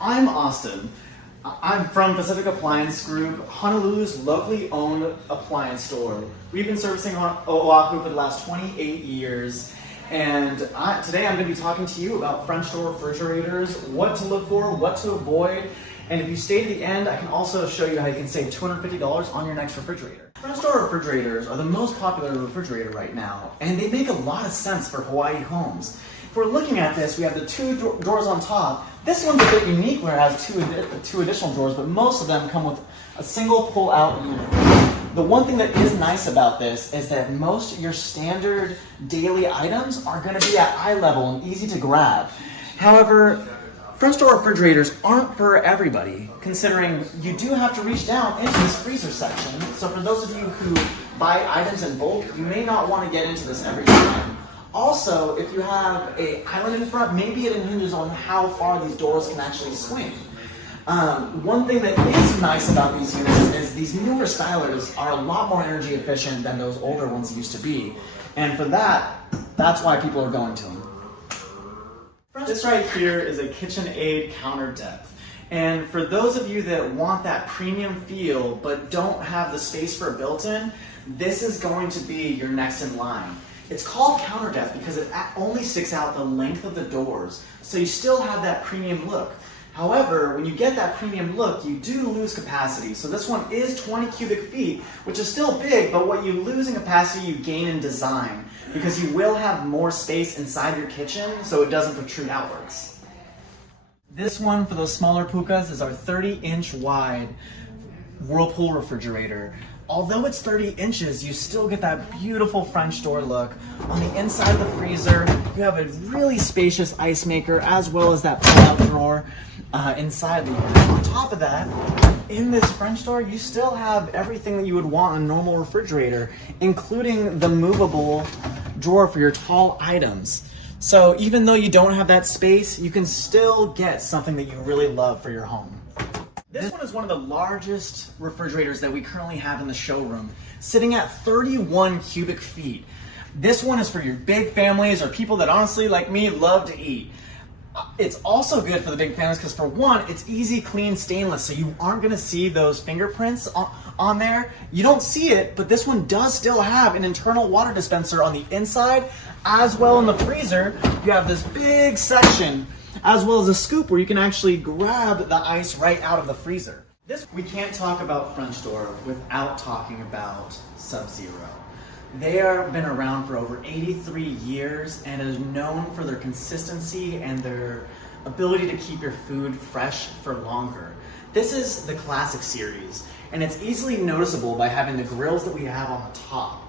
I'm Austin. I'm from Pacific Appliance Group, Honolulu's locally owned appliance store. We've been servicing Oahu for the last 28 years, and today I'm going to be talking to you about French door refrigerators, what to look for, what to avoid, and if you stay to the end, I can also show you how you can save $250 on your next refrigerator. French door refrigerators are the most popular refrigerator right now, and they make a lot of sense for Hawaii homes. If we're looking at this, we have the two doors on top. This one's a bit unique where it has two additional drawers, but most of them come with a single pull-out unit. The one thing that is nice about this is that most of your standard daily items are going to be at eye level and easy to grab. However, French door refrigerators aren't for everybody, considering you do have to reach down into this freezer section. So for those of you who buy items in bulk, you may not want to get into this every time. Also, if you have an island in front, maybe it hinges on how far these doors can actually swing. One thing that is nice about these units is these newer stylers are a lot more energy efficient than those older ones used to be. And for that's why people are going to them. This right here is a KitchenAid counter depth. And for those of you that want that premium feel but don't have the space for a built-in, this is going to be your next in line. It's called counter depth because it only sticks out the length of the doors, so you still have that premium look. However, when you get that premium look, you do lose capacity. So this one is 20 cubic feet, which is still big, but what you lose in capacity, you gain in design, because you will have more space inside your kitchen so it doesn't protrude outwards. This one for those smaller pukas is our 30-inch wide Whirlpool refrigerator. Although it's 30 inches, you still get that beautiful French door look. On the inside of the freezer, you have a really spacious ice maker as well as that pull-out drawer inside the unit. On top of that, in this French door, you still have everything that you would want in a normal refrigerator, including the movable drawer for your tall items. So even though you don't have that space, you can still get something that you really love for your home. This one is one of the largest refrigerators that we currently have in the showroom, sitting at 31 cubic feet. This one is for your big families or people that honestly, like me, love to eat. It's also good for the big families because for one, it's easy, clean stainless, so you aren't going to see those fingerprints on there. You don't see it, but this one does still have an internal water dispenser on the inside, as well in the freezer. You have this big section as well as a scoop where you can actually grab the ice right out of the freezer. We can't talk about French door without talking about Sub-Zero. They have been around for over 83 years and is known for their consistency and their ability to keep your food fresh for longer. This is the classic series, and it's easily noticeable by having the grills that we have on the top.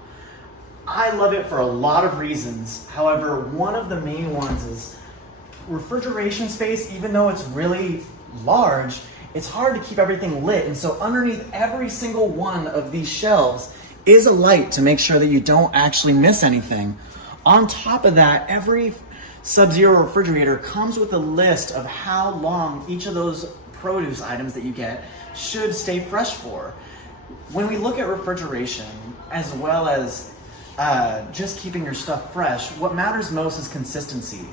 I love it for a lot of reasons. However, one of the main ones is refrigeration space. Even though it's really large, it's hard to keep everything lit, and so underneath every single one of these shelves is a light to make sure that you don't actually miss anything. On top of that, every Sub-Zero refrigerator comes with a list of how long each of those produce items that you get should stay fresh for. When we look at refrigeration as well as just keeping your stuff fresh, what matters most is consistency.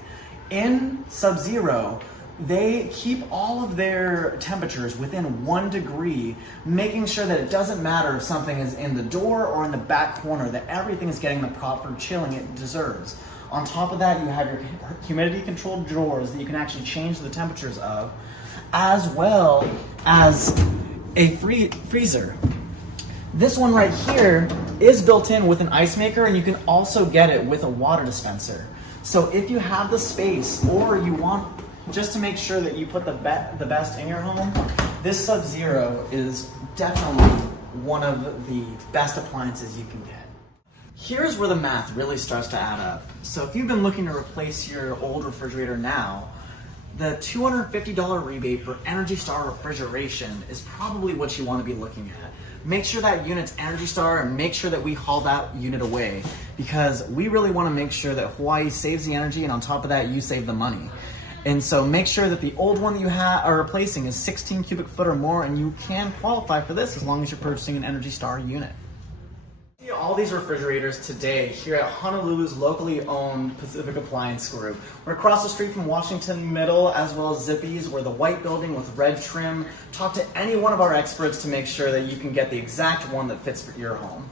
In Sub-Zero, they keep all of their temperatures within 1 degree, making sure that it doesn't matter if something is in the door or in the back corner, that everything is getting the proper chilling it deserves. On top of that, you have your humidity controlled drawers that you can actually change the temperatures of, as well as a freezer. This one right here is built in with an ice maker, and you can also get it with a water dispenser. So if you have the space, or you want just to make sure that you put the best in your home, this Sub-Zero is definitely one of the best appliances you can get. Here's where the math really starts to add up. So if you've been looking to replace your old refrigerator now, the $250 rebate for Energy Star refrigeration is probably what you want to be looking at. Make sure that unit's Energy Star, and make sure that we haul that unit away, because we really want to make sure that Hawaii saves the energy, and on top of that, you save the money. And so make sure that the old one that you are replacing is 16 cubic foot or more, and you can qualify for this as long as you're purchasing an Energy Star unit. See all these refrigerators today here at Honolulu's locally owned Pacific Appliance Group. We're across the street from Washington Middle as well as Zippy's. We're the white building with red trim. Talk to any one of our experts to make sure that you can get the exact one that fits for your home.